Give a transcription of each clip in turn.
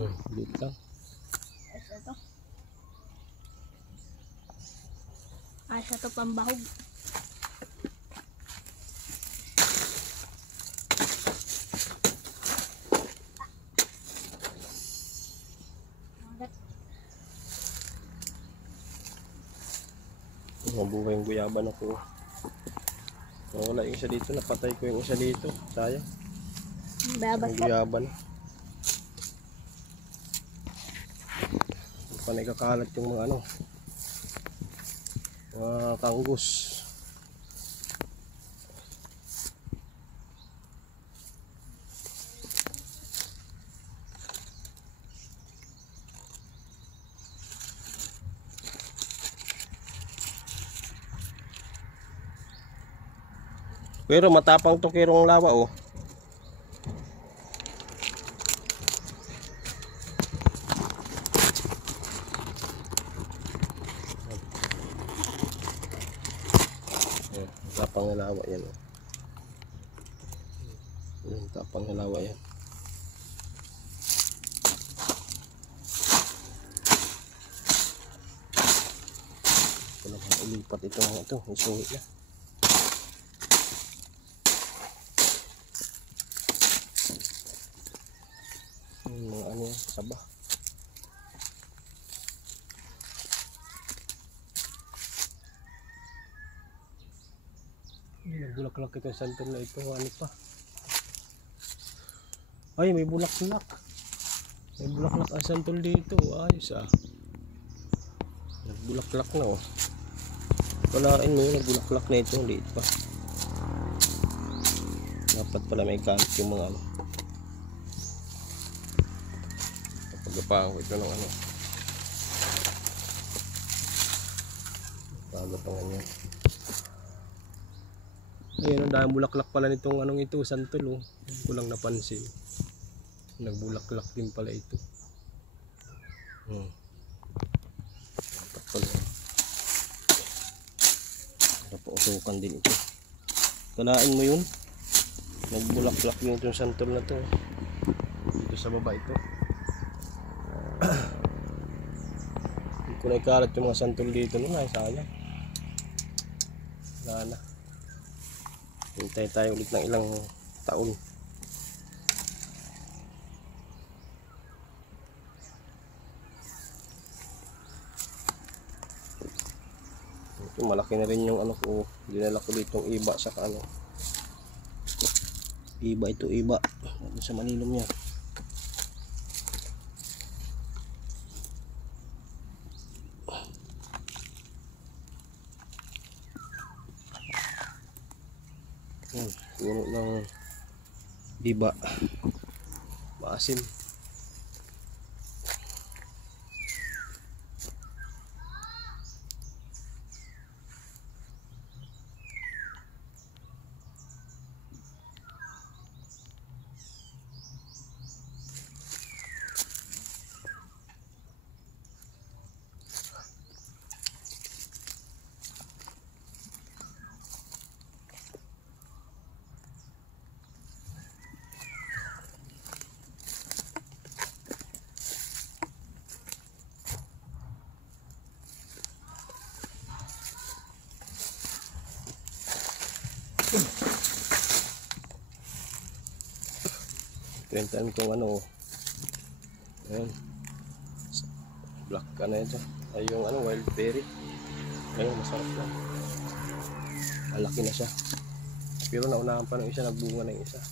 Dito lang. Ito. Asa to pambahog. Mabuhay yung guyaban ako. Wala yung isa dito. Napatay ko yung isa dito. Sayang. Babas Yung guyaban. Panay kakalat yung mga ano. Mga kangus. Pero matapang to kirong lawa oh. Tapang na lawa yan oh. Tapang na lawa yan. Ito naman ulipat ito isuwi na. Mga ano yan, saba. Nagbulaklak ito sa santol na ito. Ano pa? Ay, may bulaklak. May bulaklak ang santol dito. Ayos ah. Nagbulaklak na oh. Walain mo yun, nagbulaklak na ito. Liit pa. Dapat pala may kalit yung mga ano. Pagkapahan ko ito ng ano. Pagkapangan yan. Ayun, ang dahil bulaklak pala nitong anong ito, santol oh. Hindi ko lang napansin. Nagbulaklak din pala ito. Dapat pala. Napausukan din ito. Kalain mo yun. Nagbulaklak din itong santol na to. Dito sa baba ito. Hindi ko na ikalat yung mga santol dito nun ay sayang. Wala na. Hintay tayo ulit ng ilang taon. Ito, malaki na rin yung ano ko. Dinala ko dito yung iba sa ano. Iba ito, iba. Sa manilom niya. Puno ng iba. Maasim. Pintahan kong ano. Ayan. Black ka na ito. Ay yung ano, wild berry. Ayun, masarap lang. Malaki na siya. Pero naunahan pa ng isa, nagbunga na yung isa.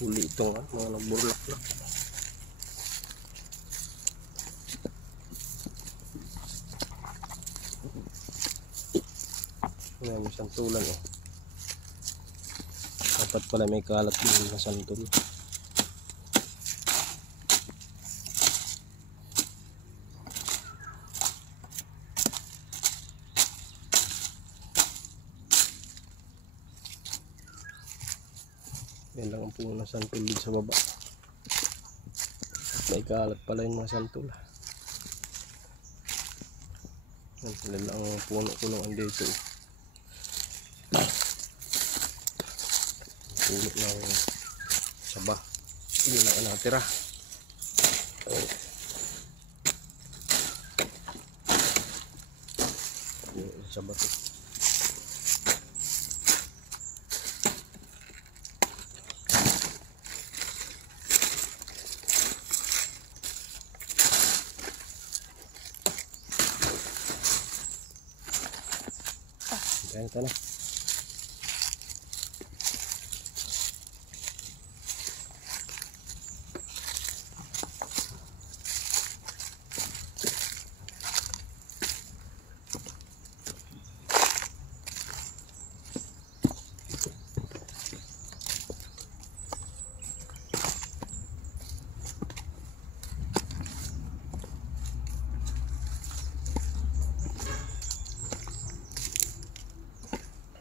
Huli itong mga nagburlak-lak. Ayan, may santulan eh. Dapat pala may kalat din na santol. Yan lang ang puno ng santol dito sa baba. At may kalat pala yung mga santol. Yan, sila lang ang puno ko lang dito. Puno ng saba. Yun lang ang natira. Yun ang saba to. Ganito na.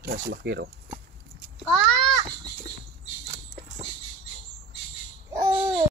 Yan si Makiro.